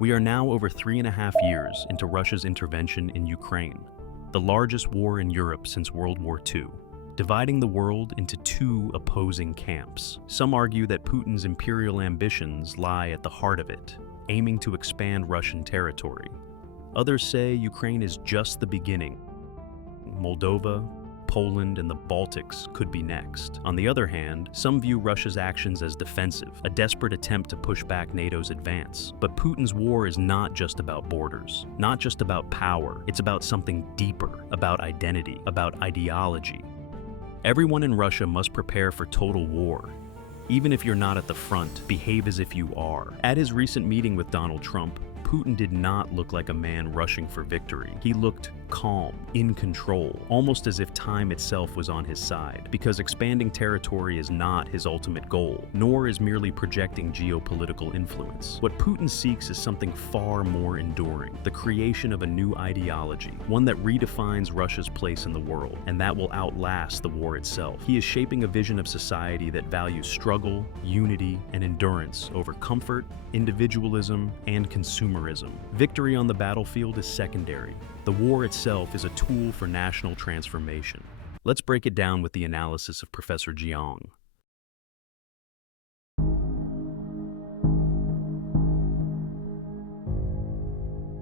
We are now over 3.5 years into Russia's intervention in Ukraine, the largest war in Europe since World War II, dividing the world into two opposing camps. Some argue that Putin's imperial ambitions lie at the heart of it, aiming to expand Russian territory. Others say Ukraine is just the beginning. Moldova, Poland, and the Baltics could be next. On the other hand, some view Russia's actions as defensive, a desperate attempt to push back NATO's advance. But Putin's war is not just about borders, not just about power. It's about something deeper, about identity, about ideology. Everyone in Russia must prepare for total war. Even if you're not at the front, behave as if you are. At his recent meeting with Donald Trump, Putin did not look like a man rushing for victory. He looked calm, in control, almost as if time itself was on his side, because expanding territory is not his ultimate goal, nor is merely projecting geopolitical influence. What Putin seeks is something far more enduring, the creation of a new ideology, one that redefines Russia's place in the world, and that will outlast the war itself. He is shaping a vision of society that values struggle, unity, and endurance over comfort, individualism, and consumerism. Victory on the battlefield is secondary. The war itself is a tool for national transformation. Let's break it down with the analysis of Professor Jiang.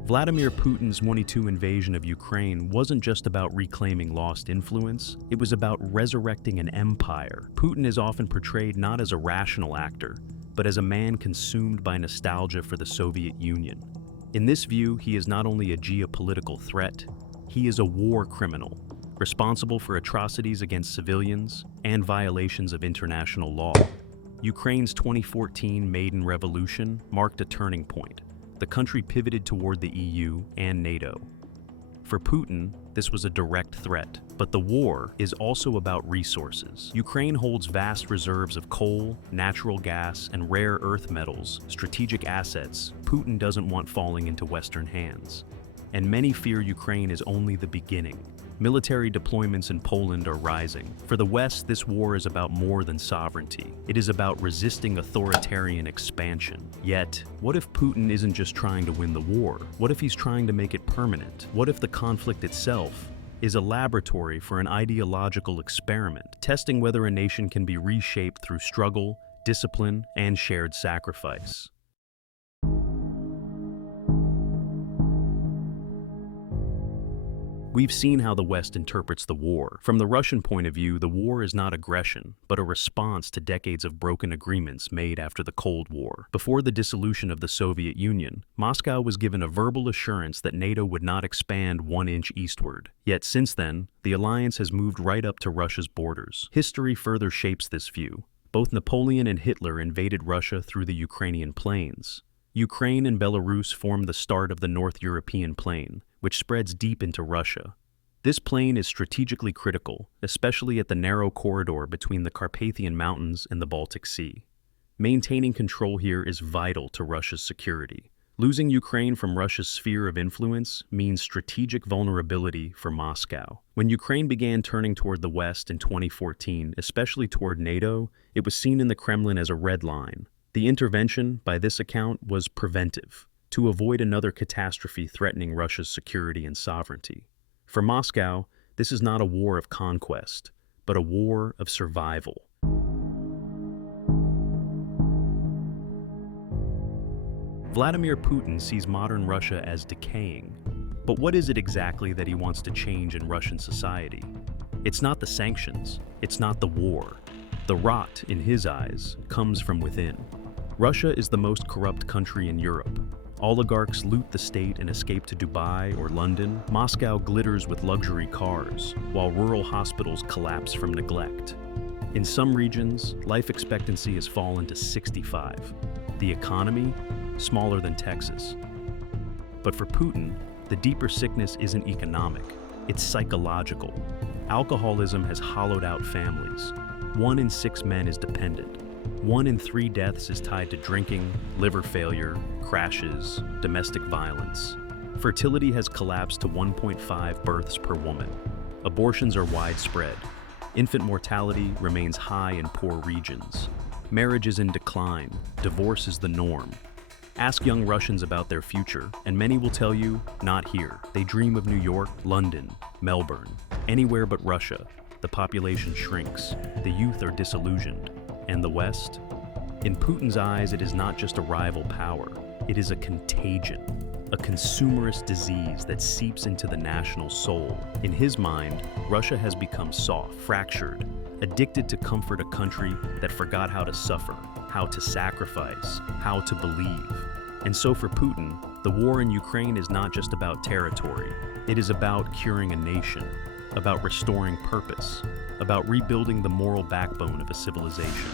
Vladimir Putin's 2022 invasion of Ukraine wasn't just about reclaiming lost influence, it was about resurrecting an empire. Putin is often portrayed not as a rational actor, but as a man consumed by nostalgia for the Soviet Union. In this view, he is not only a geopolitical threat, he is a war criminal, responsible for atrocities against civilians and violations of international law. Ukraine's 2014 Maidan Revolution marked a turning point. The country pivoted toward the EU and NATO. For Putin, this was a direct threat, but the war is also about resources. Ukraine holds vast reserves of coal, natural gas, and rare earth metals, strategic assets Putin doesn't want falling into Western hands. And many fear Ukraine is only the beginning. Military deployments in Poland are rising. For the West, this war is about more than sovereignty. It is about resisting authoritarian expansion. Yet, what if Putin isn't just trying to win the war? What if he's trying to make it permanent? What if the conflict itself is a laboratory for an ideological experiment, testing whether a nation can be reshaped through struggle, discipline, and shared sacrifice? We've seen how the West interprets the war. From the Russian point of view, the war is not aggression, but a response to decades of broken agreements made after the Cold War. Before the dissolution of the Soviet Union, Moscow was given a verbal assurance that NATO would not expand 1 inch eastward. Yet since then, the alliance has moved right up to Russia's borders. History further shapes this view. Both Napoleon and Hitler invaded Russia through the Ukrainian plains. Ukraine and Belarus formed the start of the North European plain, which spreads deep into Russia. This plain is strategically critical, especially at the narrow corridor between the Carpathian Mountains and the Baltic Sea. Maintaining control here is vital to Russia's security. Losing Ukraine from Russia's sphere of influence means strategic vulnerability for Moscow. When Ukraine began turning toward the West in 2014, especially toward NATO, it was seen in the Kremlin as a red line. The intervention, by this account, was preventive, to avoid another catastrophe threatening Russia's security and sovereignty. For Moscow, this is not a war of conquest, but a war of survival. Vladimir Putin sees modern Russia as decaying. But what is it exactly that he wants to change in Russian society? It's not the sanctions, it's not the war. The rot, in his eyes, comes from within. Russia is the most corrupt country in Europe. Oligarchs loot the state and escape to Dubai or London. Moscow glitters with luxury cars, while rural hospitals collapse from neglect. In some regions, life expectancy has fallen to 65. The economy, smaller than Texas. But for Putin, the deeper sickness isn't economic, it's psychological. Alcoholism has hollowed out families. 1 in 6 men is dependent. 1 in 3 deaths is tied to drinking, liver failure, crashes, domestic violence. Fertility has collapsed to 1.5 births per woman. Abortions are widespread. Infant mortality remains high in poor regions. Marriage is in decline. Divorce is the norm. Ask young Russians about their future, and many will tell you, not here. They dream of New York, London, Melbourne, anywhere but Russia. The population shrinks, the youth are disillusioned, and the West? In Putin's eyes, it is not just a rival power, it is a contagion, a consumerist disease that seeps into the national soul. In his mind, Russia has become soft, fractured, addicted to comfort, a country that forgot how to suffer, how to sacrifice, how to believe. And so for Putin, the war in Ukraine is not just about territory. It is about curing a nation, about restoring purpose, about rebuilding the moral backbone of a civilization.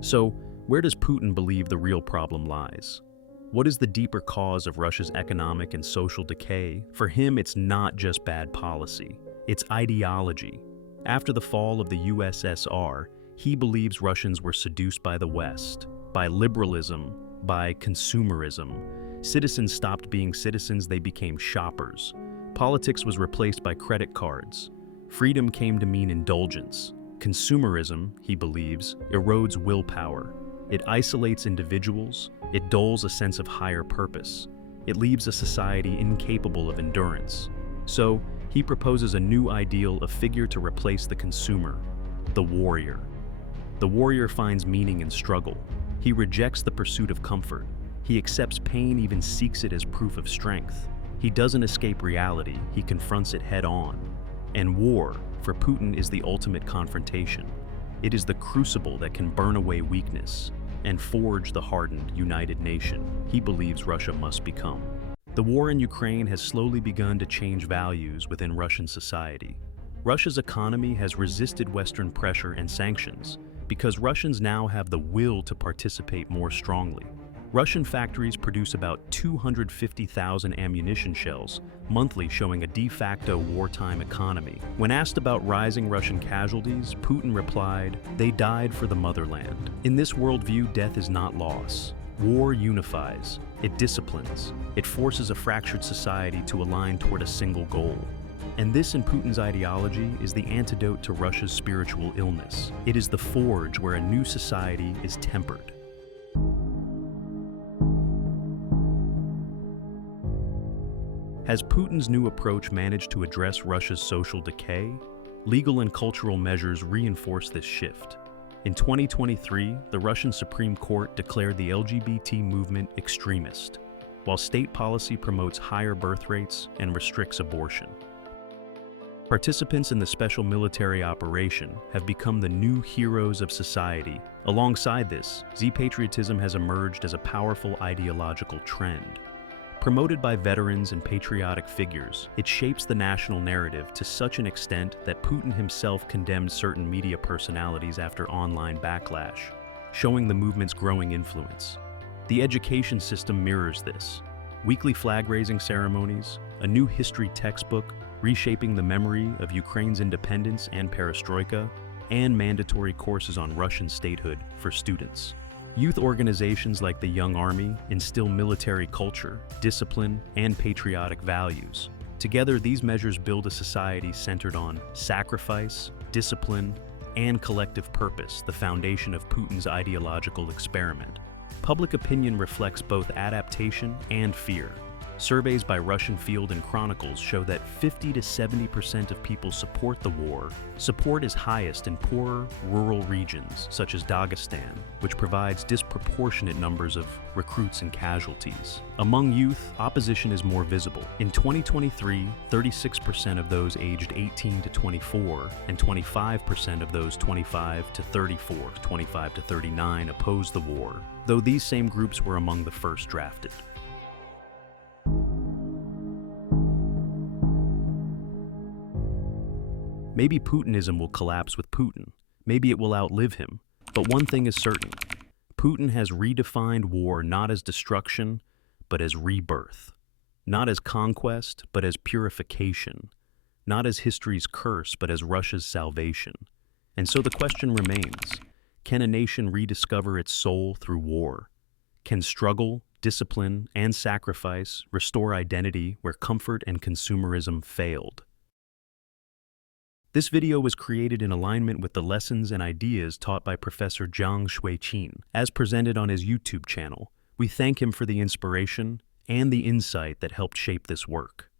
So, where does Putin believe the real problem lies? What is the deeper cause of Russia's economic and social decay? For him, it's not just bad policy, it's ideology. After the fall of the USSR, he believes Russians were seduced by the West, by liberalism, by consumerism. Citizens stopped being citizens, they became shoppers. Politics was replaced by credit cards. Freedom came to mean indulgence. Consumerism, he believes, erodes willpower. It isolates individuals, it dulls a sense of higher purpose. It leaves a society incapable of endurance. So, he proposes a new ideal, a figure to replace the consumer, the warrior. The warrior finds meaning in struggle. He rejects the pursuit of comfort. He accepts pain, even seeks it as proof of strength. He doesn't escape reality, he confronts it head-on. And war, for Putin, is the ultimate confrontation. It is the crucible that can burn away weakness and forge the hardened, united nation he believes Russia must become. The war in Ukraine has slowly begun to change values within Russian society. Russia's economy has resisted Western pressure and sanctions because Russians now have the will to participate more strongly. Russian factories produce about 250,000 ammunition shells monthly, showing a de facto wartime economy. When asked about rising Russian casualties, Putin replied, "They died for the motherland." In this worldview, death is not loss. War unifies, it disciplines, it forces a fractured society to align toward a single goal. And this, in Putin's ideology, is the antidote to Russia's spiritual illness. It is the forge where a new society is tempered. Has Putin's new approach managed to address Russia's social decay? Legal and cultural measures reinforce this shift. In 2023, the Russian Supreme Court declared the LGBT movement extremist, while state policy promotes higher birth rates and restricts abortion. Participants in the special military operation have become the new heroes of society. Alongside this, Z-patriotism has emerged as a powerful ideological trend. Promoted by veterans and patriotic figures, it shapes the national narrative to such an extent that Putin himself condemned certain media personalities after online backlash, showing the movement's growing influence. The education system mirrors this. Weekly flag-raising ceremonies, a new history textbook reshaping the memory of Ukraine's independence and perestroika, and mandatory courses on Russian statehood for students. Youth organizations like the Young Army instill military culture, discipline, and patriotic values. Together, these measures build a society centered on sacrifice, discipline, and collective purpose, the foundation of Putin's ideological experiment. Public opinion reflects both adaptation and fear. Surveys by Russian Field and Chronicles show that 50 to 70% of people support the war. Support is highest in poorer, rural regions, such as Dagestan, which provides disproportionate numbers of recruits and casualties. Among youth, opposition is more visible. In 2023, 36% of those aged 18 to 24 and 25% of those 25 to 34, 25 to 39 opposed the war, though these same groups were among the first drafted. Maybe Putinism will collapse with Putin. Maybe it will outlive him. But one thing is certain. Putin has redefined war not as destruction, but as rebirth. Not as conquest, but as purification. Not as history's curse, but as Russia's salvation. And so the question remains, can a nation rediscover its soul through war? Can struggle, discipline, and sacrifice restore identity where comfort and consumerism failed? This video was created in alignment with the lessons and ideas taught by Professor Jiang Xueqin, as presented on his YouTube channel. We thank him for the inspiration and the insight that helped shape this work.